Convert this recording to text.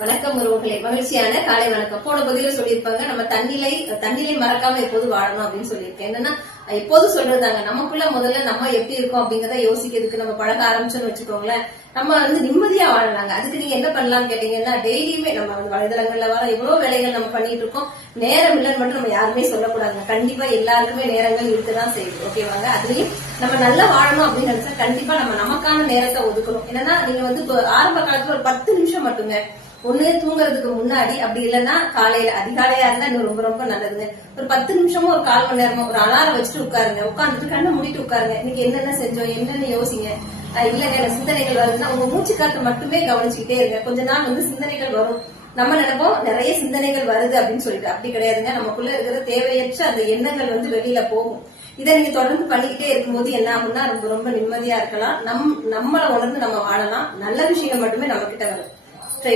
வணக்கம் உறவுகளே, மகிழ்ச்சியான காலை வணக்கம். போன பதில சொல்லியிருப்பாங்க, நம்ம தண்ணிலை மறக்காம எப்போது வாழணும் அப்படின்னு சொல்லியிருக்கேன். என்னன்னா எப்போது சொல்றதாங்க, நமக்குள்ள முதல்ல நம்ம எப்படி இருக்கோம் அப்படிங்கறத யோசிக்கிறதுக்கு நம்ம பழக ஆரம்பிச்சோன்னு வச்சுக்கோங்களேன், நம்ம நிம்மதியா வாழலாங்க. அதுக்கு நீங்க என்ன பண்ணலாம்னு கேட்டீங்கன்னா, டெய்லியுமே நம்ம வலைதளங்கள்ல வர எவ்வளவு வேலைகள் நம்ம பண்ணிட்டு இருக்கோம். நேரம் இல்லைன்னு மட்டும் நம்ம யாருமே சொல்லக்கூடாதுங்க. கண்டிப்பா எல்லாருக்குமே நேரங்கள் இருக்குதான் செய்யுது. ஓகேவாங்க. அதுலயும் நம்ம நல்லா வாழணும் அப்படின்னு நினைச்சா கண்டிப்பா நம்ம நமக்கான நேரத்தை ஒதுக்கணும். என்னன்னா நீங்க ஆரம்ப காலத்துல ஒரு 10 நிமிஷம் மட்டுங்க, ஒண்ணு தூங்குறதுக்கு முன்னாடி, அப்படி இல்லைன்னா காலையில, அதிகாலையா இருந்தா இன்னும் ரொம்ப ரொம்ப நல்லதுங்க. ஒரு 10 நிமிஷமும் ஒரு 1/4 மணி நேரமும் ஒரு அலாரம் வச்சுட்டு உட்காருங்க. உட்காந்துட்டு கண்ணை மூடிட்டு உட்காருங்க. இன்னைக்கு என்னென்ன செஞ்சோம், என்னென்ன யோசிங்க. இல்லங்க சிந்தனைகள் வருதுன்னா உங்க மூச்சு காத்து மட்டுமே கவனிச்சுக்கிட்டே இருங்க. கொஞ்ச நாள் சிந்தனைகள் வரும். நம்ம நினைப்போம் நிறைய சிந்தனைகள் வருது அப்படின்னு சொல்லிட்டு, அப்படி கிடையாதுங்க. நமக்குள்ள இருக்கிற தேவையற்ற அந்த எண்ணங்கள் வெளியில போகும். இதை நீங்க தொடர்ந்து பண்ணிக்கிட்டே இருக்கும்போது என்ன ஆகும்னா ரொம்ப ரொம்ப நிம்மதியா இருக்கலாம். நம்மளை உணர்ந்து நம்ம வாழலாம். நல்ல விஷயங்கள் மட்டுமே நம்ம கிட்ட வரும். ட்ரை